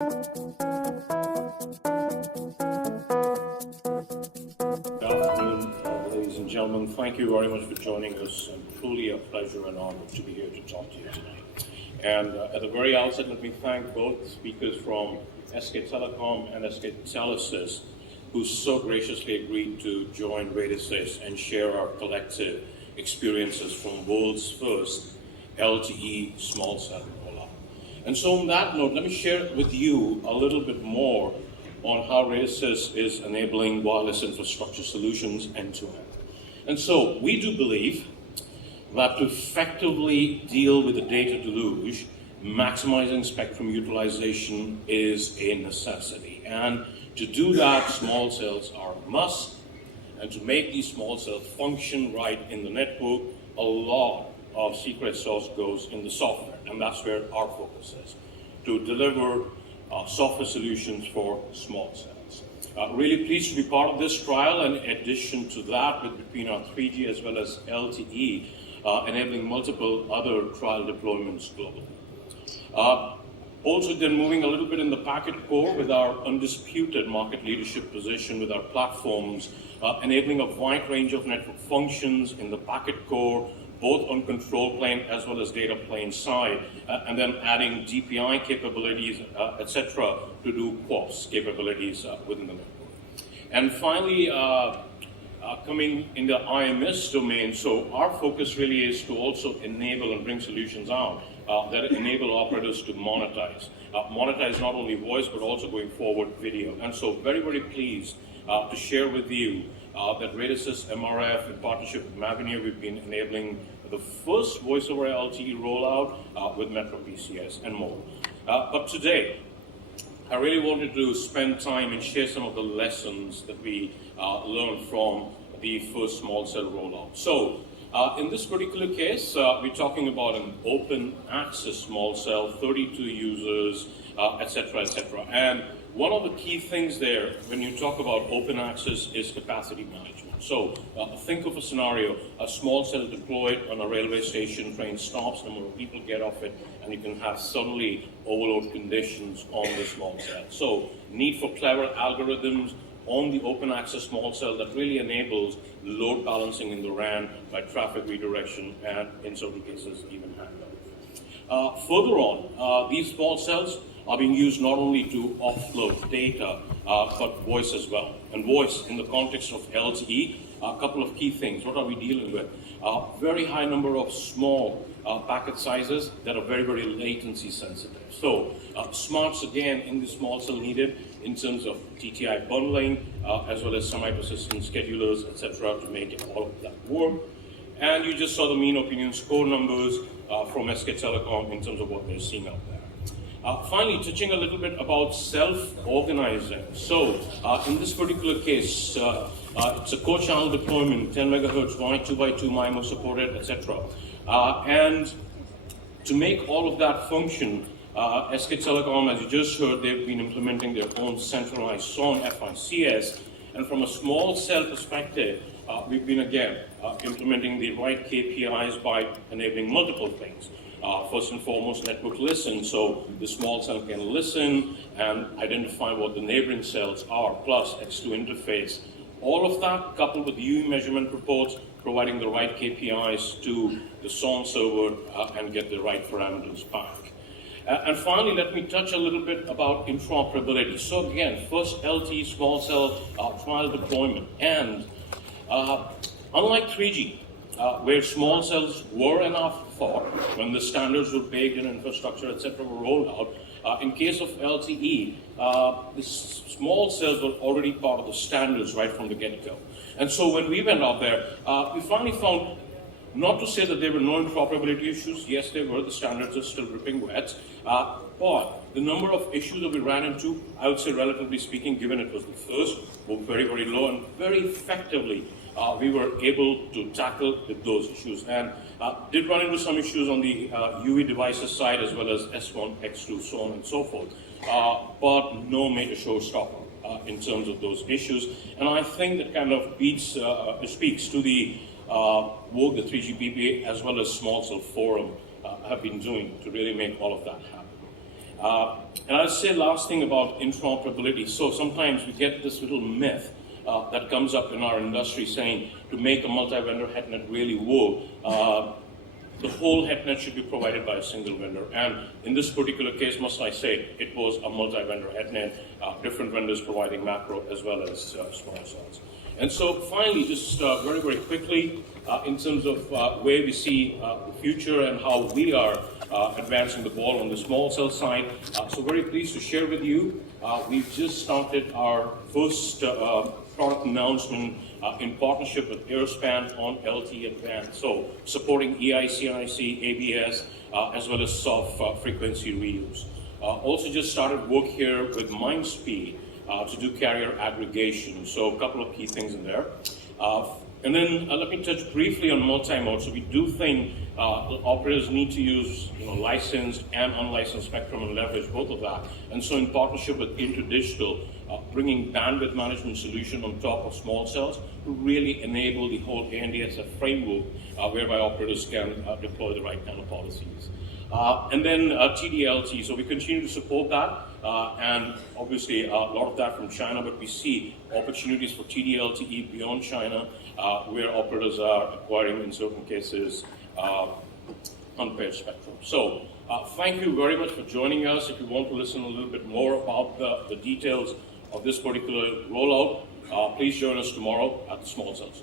Good afternoon, ladies and gentlemen. Thank you very much for joining us. It's truly a pleasure and honor to be here to talk to you tonight. And at the very outset, let me thank both speakers from SK Telecom and SK Telesys, who so graciously agreed to join Radisys and share our collective experiences from world's first LTE small cell rollout. And so on that note, let me share with you a little bit more on how Radisys is enabling wireless infrastructure solutions end-to-end. And so we do believe that to effectively deal with the data deluge, maximizing spectrum utilization is a necessity. And to do that, small cells are a must. And to make these small cells function right in the network, a lot of secret sauce goes in the software. And that's where our focus is, to deliver software solutions for small cells. Really pleased to be part of this trial, and in addition to that, between our 3G as well as LTE, enabling multiple other trial deployments globally. Also then moving a little bit in the packet core with our undisputed market leadership position with our platforms, enabling a wide range of network functions in the packet core, both on control plane as well as data plane side, and then adding DPI capabilities, etc., to do QoS capabilities within the network. And finally, coming in the IMS domain, so our focus really is to also enable and bring solutions out that enable operators to monetize. Monetize not only voice, but also going forward video. And so very, very pleased to share with you that Radisys MRF, in partnership with Mavenir, we've been enabling the first voice over LTE rollout with Metro PCS and more. But today, I really wanted to spend time and share some of the lessons that we learned from the first small cell rollout. So, in this particular case, we're talking about an open access small cell, 32 users, etc., etc. And one of the key things there, when you talk about open access, is capacity management. So think of a scenario, a small cell deployed on a railway station, train stops, number of people get off it, and you can have suddenly overload conditions on the small cell. So need for clever algorithms on the open access small cell that really enables load balancing in the RAN by traffic redirection and, in certain cases, even handoff. Further on, these small cells are being used not only to offload data, but voice as well. And voice in the context of LTE, a couple of key things. What are we dealing with? Very high number of small packet sizes that are very, very latency sensitive. So smarts, again, in the small cell needed in terms of TTI bundling, as well as semi-persistent schedulers, etc., to make all of that work. And you just saw the mean opinion score numbers from SK Telecom in terms of what they're seeing out there. Finally, touching a little bit about self-organizing. So, in this particular case, it's a core channel deployment, 10 megahertz wide, 2x2 MIMO supported, etc. And to make all of that function, SK Telecom, as you just heard, they've been implementing their own centralized SON FICS. And from a small cell perspective, we've been, again, implementing the right KPIs by enabling multiple things. First and foremost, network listen, so the small cell can listen and identify what the neighboring cells are, plus X2 interface. All of that coupled with UE measurement reports, providing the right KPIs to the SON server and get the right parameters back. And finally, let me touch a little bit about interoperability. So again, first LTE small cell trial deployment. And unlike 3G, where small cells were enough for when the standards were baked in infrastructure, etc., were rolled out. In case of LTE, the small cells were already part of the standards right from the get-go. And so when we went out there, we finally found, not to say that there were no interoperability issues, yes there were, the standards are still dripping wet, but the number of issues that we ran into, I would say relatively speaking, given it was the first, were very, very low, and very effectively we were able to tackle with those issues. And did run into some issues on the UE devices side as well as S1, X2, so on and so forth, but no major showstopper in terms of those issues. And I think that kind of speaks to the work the 3GPP as well as Small Cell Forum have been doing to really make all of that happen. And I'll say last thing about interoperability. So sometimes we get this little myth that comes up in our industry saying to make a multi-vendor HETnet really work, the whole HETnet should be provided by a single vendor. And in this particular case, must I say, it was a multi-vendor HETnet, different vendors providing macro as well as small cells. And so finally, just very, very quickly, in terms of where we see the future and how we are advancing the ball on the small cell side. So very pleased to share with you, we've just started our first product announcement in partnership with Airspan on LTE-Advanced. So supporting EICIC, ABS, as well as soft frequency reuse. Also just started work here with Mindspeed to do carrier aggregation. So a couple of key things in there. And then let me touch briefly on multi-mode. So we do think operators need to use licensed and unlicensed spectrum and leverage both of that. And so in partnership with InterDigital, bringing bandwidth management solution on top of small cells to really enable the whole ANDSF framework whereby operators can deploy the right kind of policies. And then TD-LTE, so we continue to support that, and obviously a lot of that from China, but we see opportunities for TD-LTE beyond China, where operators are acquiring, in certain cases, unpaired spectrum. So thank you very much for joining us. If you want to listen a little bit more about the details of this particular rollout, please join us tomorrow at the Small Cells.